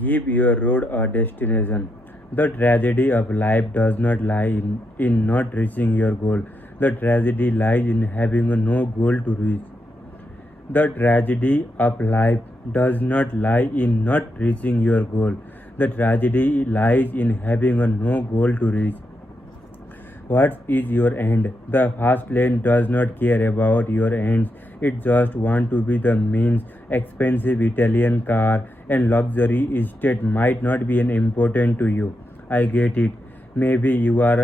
Give your road a destination. The tragedy of life does not lie in not reaching your goal. The tragedy lies in having no goal to reach. The tragedy of life does not lie in not reaching your goal. The tragedy lies in having no goal to reach. What is your end? The fast lane does not care about your ends. It just wants to be the means. Expensive Italian car and luxury estate might not be an important to you. I get it. Maybe you are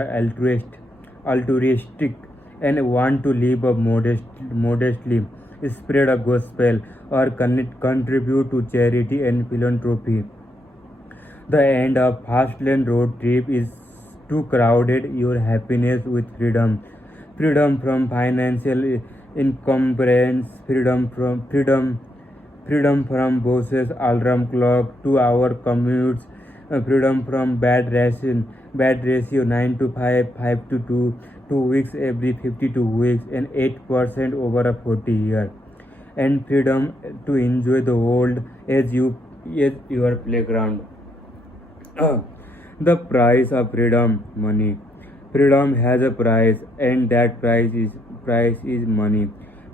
altruistic, and want to live a modestly, spread a gospel, or contribute to charity and philanthropy. The end of fast lane road trip is too crowded. Your happiness with freedom. Freedom from financial encumbrance, freedom from bosses alarm clock, 2 hour commutes, freedom from bad ratio 9 to 5, 5 to 2, 2 weeks every 52 weeks, and 8% over a 40 year, and freedom to enjoy the world as your playground. The price of freedom, money. Freedom has a price, and that price is money.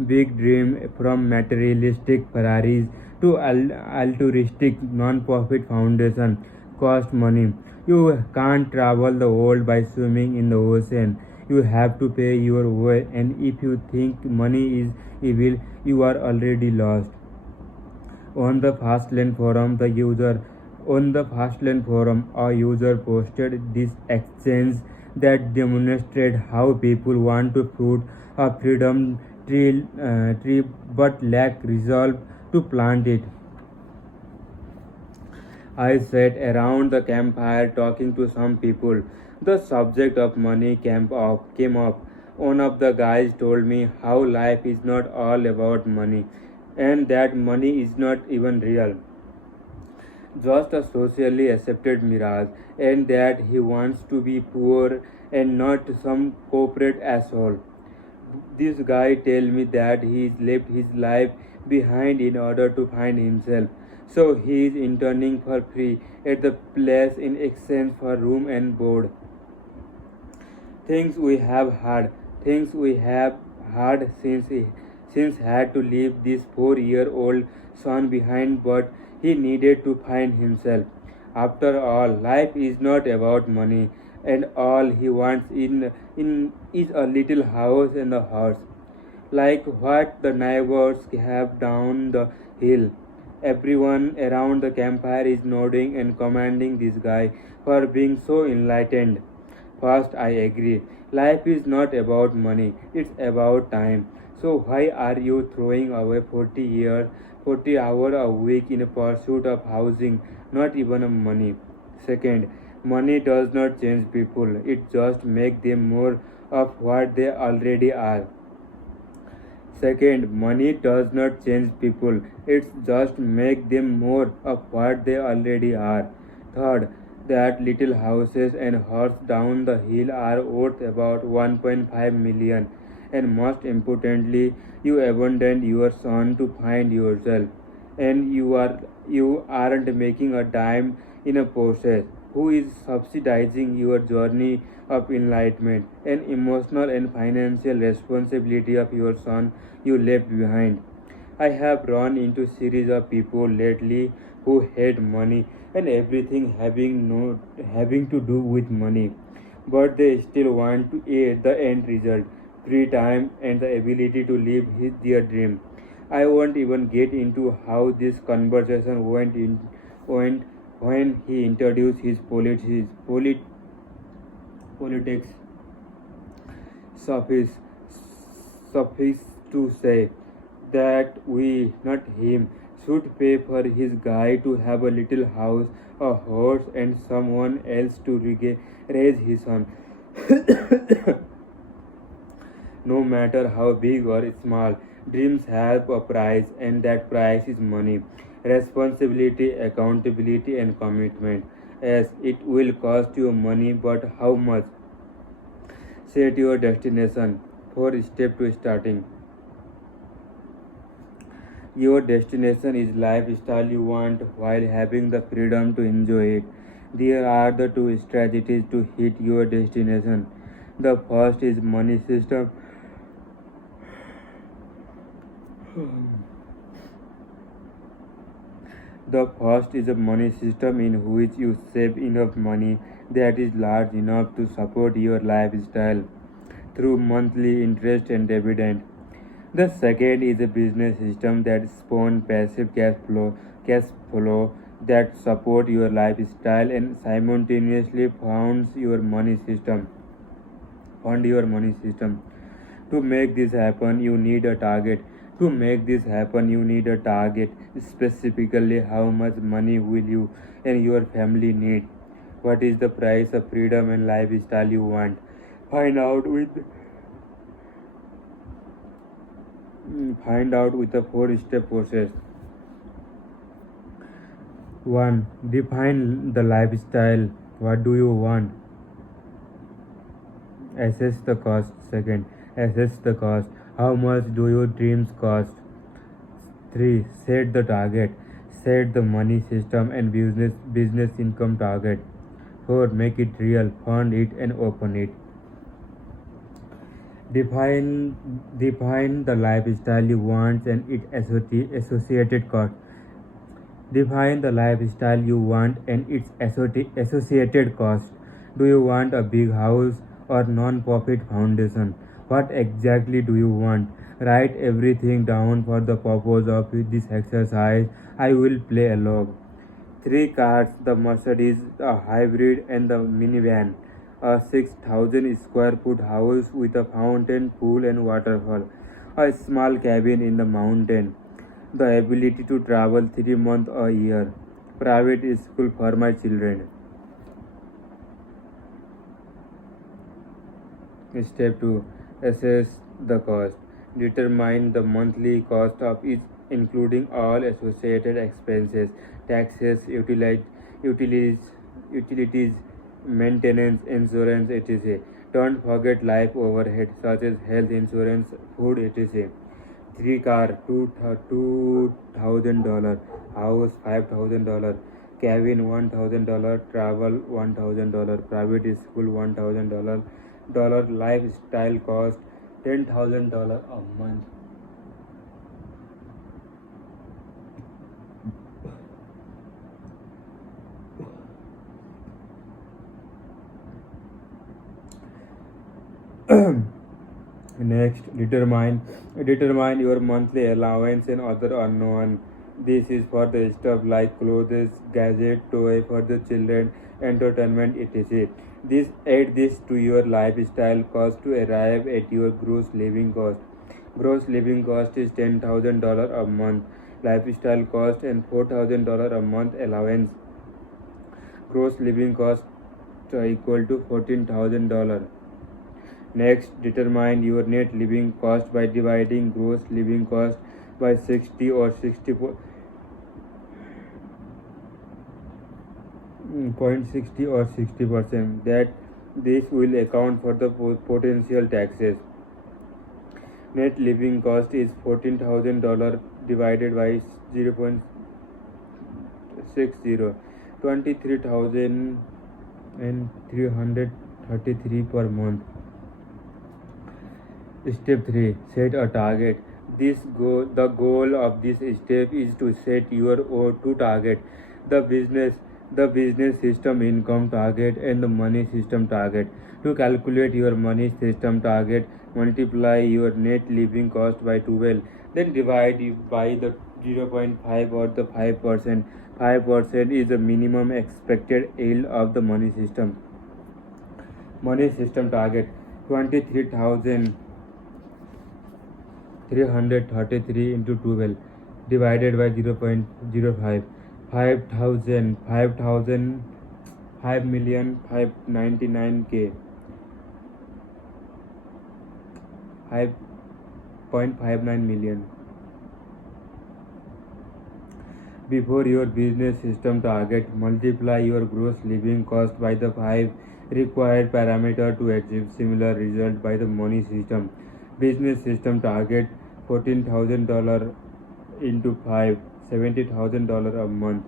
Big dream, from materialistic Ferraris to altruistic non-profit foundation, cost money. You can't travel the world by swimming in the ocean. You have to pay your way, and if you think money is evil, you are already lost. On the Fastlane forum, a user posted this exchange that demonstrated how people want to fruit a freedom tree but lack resolve to plant it. I sat around the campfire talking to some people. The subject of money came up. One of the guys told me how life is not all about money, and that money is not even real, just a socially accepted mirage, and that he wants to be poor and not some corporate asshole. This guy tell me that he's left his life behind in order to find himself. So he is interning for free at the place in exchange for room and board. Things we have heard, things we have heard since had to leave this 4-year-old son behind, but he needed to find himself. After all, life is not about money, and all he wants in is a little house and a horse, like what the neighbors have down the hill. Everyone around the campfire is nodding and commending this guy for being so enlightened. First, I agree. Life is not about money, it's about time. So, why are you throwing away 40 years, 40 hours a week in pursuit of housing, not even of money? Second, money does not change people, it just makes them more of what they already are. Second, money does not change people, it just makes them more of what they already are. Third, that little houses and horse down the hill are worth about 1.5 million. And most importantly, you abandoned your son to find yourself. And you aren't making a dime in a process. Who is subsidizing your journey of enlightenment and emotional and financial responsibility of your son you left behind? I have run into series of people lately who hate money and everything having to do with money, but they still want to aid the end result, free time and the ability to live their dream. I won't even get into how this conversation went when he introduced his politics. Suffice, suffice to say that we, not him, should pay for his guy to have a little house, a horse, and someone else to raise his son. No matter how big or small, dreams have a price, and that price is money, responsibility, accountability, and commitment. Yes, it will cost you money, but how much? Set your destination. 4 step to starting. Your destination is lifestyle you want while having the freedom to enjoy it. There are the two strategies to hit your destination. The first is money system. The first is a money system in which you save enough money that is large enough to support your lifestyle through monthly interest and dividend. The second is a business system that spawns passive cash flow that support your lifestyle and simultaneously fund your money system. To make this happen, you need a target. Specifically, how much money will you and your family need? What is the price of freedom and lifestyle you want? Find out with find out with a four-step process. 1. Define the lifestyle. What do you want? Assess the cost. Second, assess the cost. How much do your dreams cost? 3. Set the target. Set the money system and business income target. 4. Make it real. Fund it and open it. Define the lifestyle you want and its associated cost. Define the lifestyle you want and its associated cost. Do you want a big house or non-profit foundation? What exactly do you want? Write everything down for the purpose of this exercise. I will play along. 3 cars, the Mercedes, a hybrid and the minivan. A 6,000 square foot house with a fountain, pool and waterfall. A small cabin in the mountain. The ability to travel 3 months a year. Private school for my children. Step 2. Assess the cost. Determine the monthly cost of each including all associated expenses, taxes, utilities, maintenance, insurance, etc. Don't forget life overhead such as health insurance, food, etc. 3 car, $2,000, house $5,000, cabin $1,000, travel $1,000, private school $1,000, lifestyle cost $10,000 a month. Next, determine your monthly allowance and other unknown. This is for the stuff like clothes, gadget, toy for the children, entertainment, etc. Add this to your lifestyle cost to arrive at your gross living cost. Gross living cost is $10,000 a month. Lifestyle cost and $4,000 a month allowance. Gross living cost equal to $14,000. Next, determine your net living cost by dividing gross living cost by 60 or 60%. That this will account for the potential taxes. Net living cost is $14,000 divided by 0.60, 23,333 per month. Step 3. Set a target. The goal of this step is to set your two target: the business system income target and the money system target. To calculate your money system target, multiply your net living cost by 12, then divide it by the 0.5 or the 5%. 5% is the minimum expected yield of the money system. Money system target 23,333 into 12 divided by 0.05. 5,000, 5,599,000, 5.59 million. Before your business system target, multiply your gross living cost by the 5 required parameter to achieve similar result by the money system. Business system target $14,000 into 5, $70,000 a month.